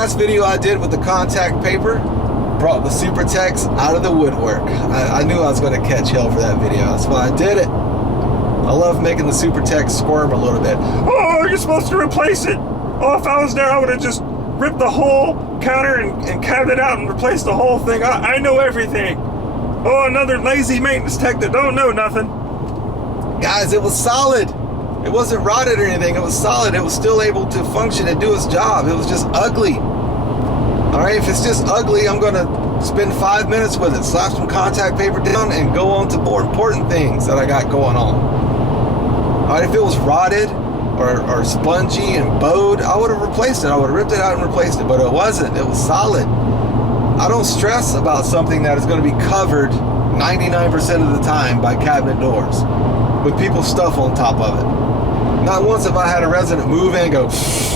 last video I did with the contact paper brought the Super Tex out of the woodwork. I knew I was going to catch hell for that video. That's why I did it. I love making the Super Tex squirm a little bit. Oh, you're supposed to replace it. Oh, if I was there, I would have just ripped the whole counter and cabbed it out and replaced the whole thing. I know everything. Oh, another lazy maintenance tech that don't know nothing. Guys, it was solid. It wasn't rotted or anything. It was solid. It was still able to function and do its job. It was just ugly. All right, if it's just ugly, I'm going to spend 5 minutes with it, slap some contact paper down, and go on to more important things that I got going on. All right, if it was rotted or spongy and bowed, I would have replaced it. I would have ripped it out and replaced it, but it wasn't. It was solid. I don't stress about something that is going to be covered 99% of the time by cabinet doors with people's stuff on top of it. Not once have I had a resident move in and go,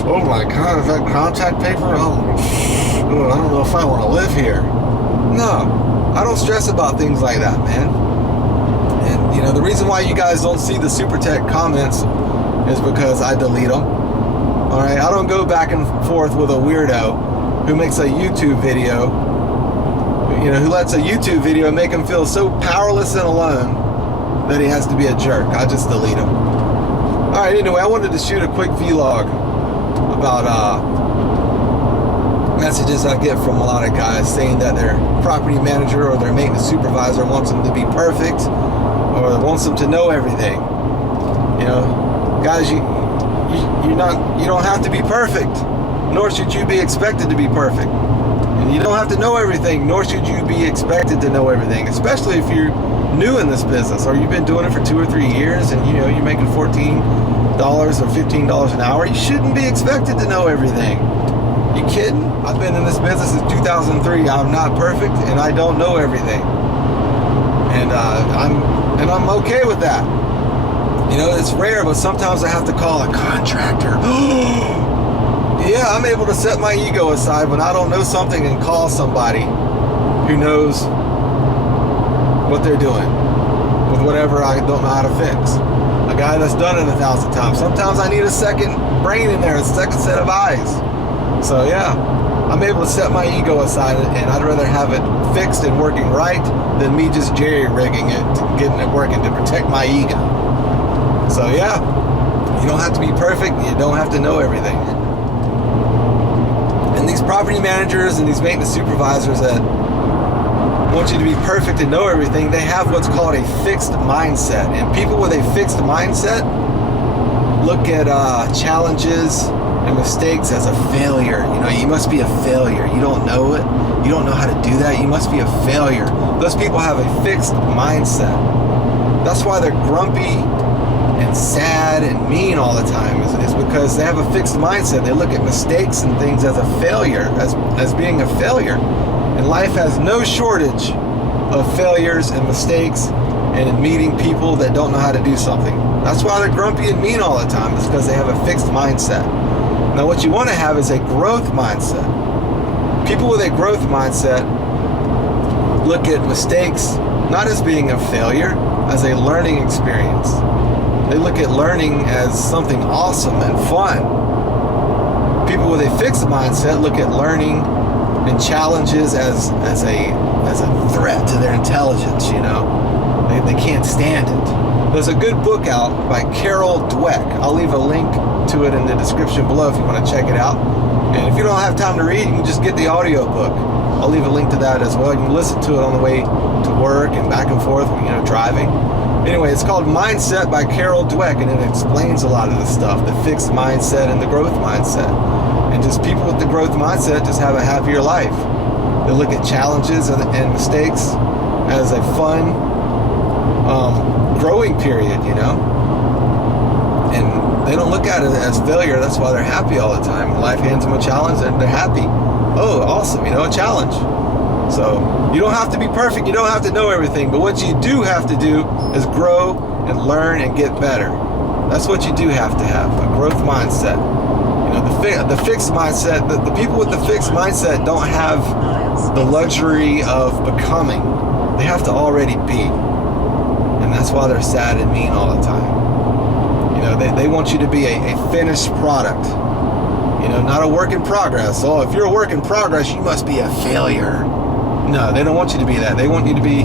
oh my God, is that contact paper? Oh, I don't know if I want to live here. No, I don't stress about things like that, man. And, you know, the reason why you guys don't see the Super Tech comments is because I delete them. All right, I don't go back and forth with a weirdo who makes a YouTube video, you know, who lets a YouTube video make him feel so powerless and alone that he has to be a jerk. I just delete him. All right, anyway, I wanted to shoot a quick vlog about messages I get from a lot of guys saying that their property manager or their maintenance supervisor wants them to be perfect or wants them to know everything. You know, guys, you don't have to be perfect, nor should you be expected to be perfect. And you don't have to know everything, nor should you be expected to know everything, especially if you're new in this business or you've been doing it for 2 or 3 years and, you know, you're making $14 or $15 an hour. You shouldn't be expected to know everything. You kidding? I've been in this business since 2003. I'm not perfect and I don't know everything. And I'm okay with that. You know, it's rare, but sometimes I have to call a contractor. Yeah, I'm able to set my ego aside when I don't know something and call somebody who knows what they're doing with whatever I don't know how to fix. A guy that's done it 1,000 times. Sometimes I need a second brain in there, a second set of eyes. So yeah, I'm able to set my ego aside, and I'd rather have it fixed and working right than me just jerry-rigging it, getting it working to protect my ego. So yeah, you don't have to be perfect, you don't have to know everything. And these property managers and these maintenance supervisors that want you to be perfect and know everything, they have what's called a fixed mindset. And people with a fixed mindset look at challenges and mistakes as a failure. You know, you must be a failure. You don't know it. You don't know how to do that. You must be a failure. Those people have a fixed mindset. That's why they're grumpy and sad and mean all the time, is because they have a fixed mindset. They look at mistakes and things as a failure, as being a failure. And life has no shortage of failures and mistakes and in meeting people that don't know how to do something. That's why they're grumpy and mean all the time, is because they have a fixed mindset. Now what you want to have is a growth mindset. People with a growth mindset look at mistakes not as being a failure, as a learning experience. They look at learning as something awesome and fun. People with a fixed mindset look at learning and challenges as a threat to their intelligence, you know. They can't stand it. There's a good book out by Carol Dweck. I'll leave a link to it in the description below if you want to check it out. And if you don't have time to read, you can just get the audio book. I'll leave a link to that as well. You can listen to it on the way to work and back and forth when, you know, driving. Anyway, it's called Mindset by Carol Dweck, and it explains a lot of the stuff, the fixed mindset and the growth mindset. And just people with the growth mindset just have a happier life. They look at challenges and mistakes as a fun growing period, you know. And they don't look at it as failure. That's why they're happy all the time. Life hands them a challenge and they're happy. Oh, awesome, you know, a challenge. So you don't have to be perfect. You don't have to know everything. But what you do have to do is grow and learn and get better. That's what you do have to have, a growth mindset. You know, the fixed mindset, the people with the fixed mindset don't have the luxury of becoming. They have to already be. And that's why they're sad and mean all the time. You know, they want you to be a finished product. You know, not a work in progress. So if you're a work in progress, you must be a failure. No, they don't want you to be that. They want you to be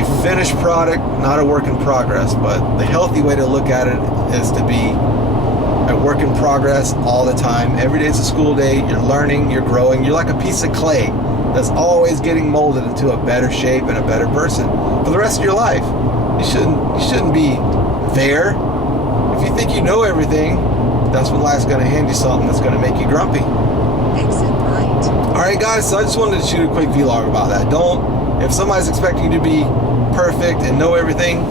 a finished product, not a work in progress. But the healthy way to look at it is to be a work in progress all the time. Every day is a school day. You're learning, you're growing. You're like a piece of clay that's always getting molded into a better shape and a better person for the rest of your life. You shouldn't be there. If you think you know everything, that's when life's going to hand you something that's going to make you grumpy. Exit right. Alright guys, so I just wanted to shoot a quick vlog about that. If somebody's expecting you to be perfect and know everything,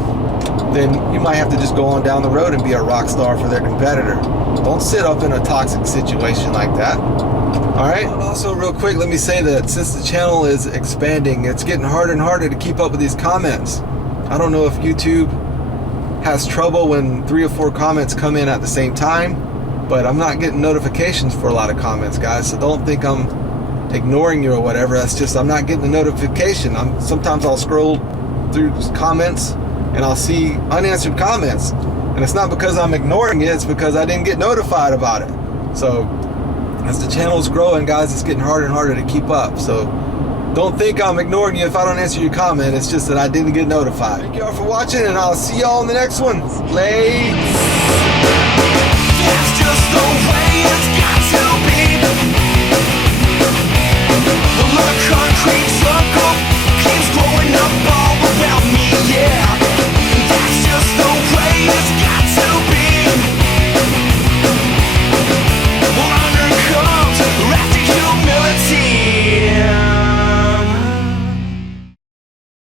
then you might have to just go on down the road and be a rock star for their competitor. Don't sit up in a toxic situation like that. Alright? Also real quick, let me say that since the channel is expanding, it's getting harder and harder to keep up with these comments. I don't know if YouTube has trouble when 3 or 4 comments come in at the same time, but I'm not getting notifications for a lot of comments, guys, so don't think I'm ignoring you or whatever. That's just I'm not getting the notification. Sometimes I'll scroll through comments and I'll see unanswered comments, and it's not because I'm ignoring it, it's because I didn't get notified about it. So as the channel's growing, guys, it's getting harder and harder to keep up. So don't think I'm ignoring you if I don't answer your comment. It's just that I didn't get notified. Thank y'all for watching, and I'll see y'all in the next one. Late. That's just the way it's got to be. Well, a concrete circle keeps growing up all around